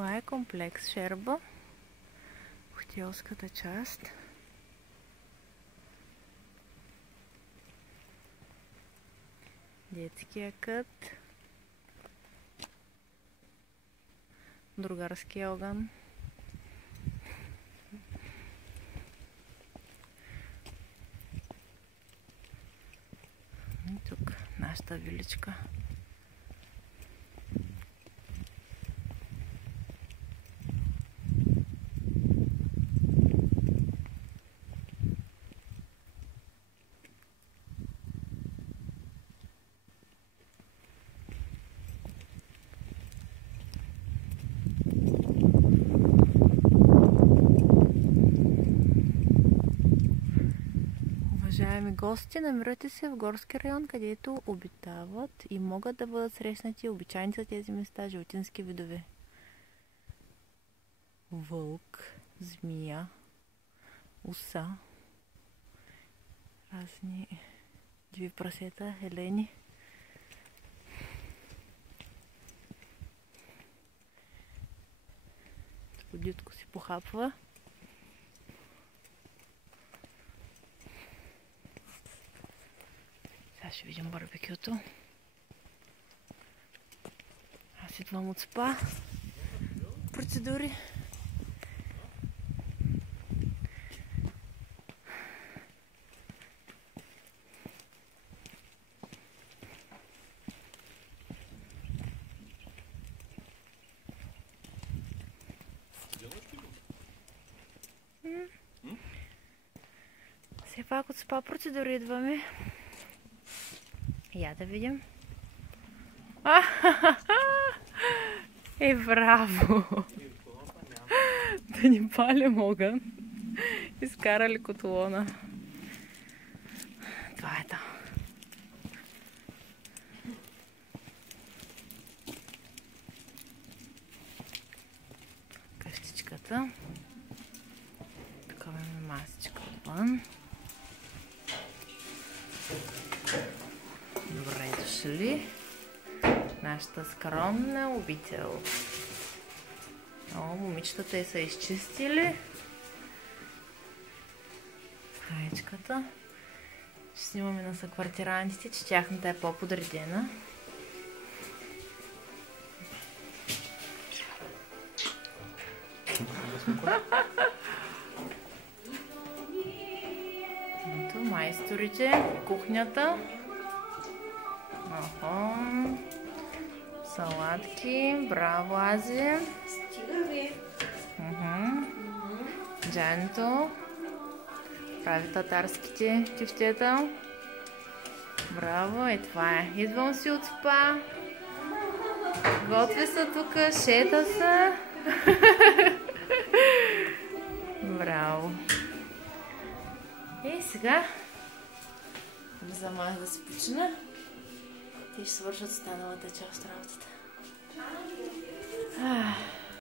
Това е комплекс Шерба, хотелската част. Детския кът, другарски огън. И тук нашата виличка. Уважаеми гости, намирате се в горски район, където обитават и могат да бъдат срещнати обичайни за тези места животински видове. Вълк, змия, оса, разни диви прасета, елени. Дитко си похапва. Сега ще видим барбекюто. Аз идвам от спа. Процедури. Все пак от спа процедури идваме. Я да видим. Браво! Да ни палим огън. Изкарали котлона. Това е там. Къщичката. Такава е масичка отвън. Добре дошли. Нашата скромна обител. Момичетата я са изчистили. Стаечката. Ще снимаме на съквартирантите, че тяхната е по-подредена. Ето майсторите, кухнята. Салатки, браво, Ази. Стига ви. Джанито прави татарските тефтета. Браво, и това е. Идвам си от спа. Готви са тук, шета са. Браво. И сега влизам да се почина. Те ще свършат останалата част от работата.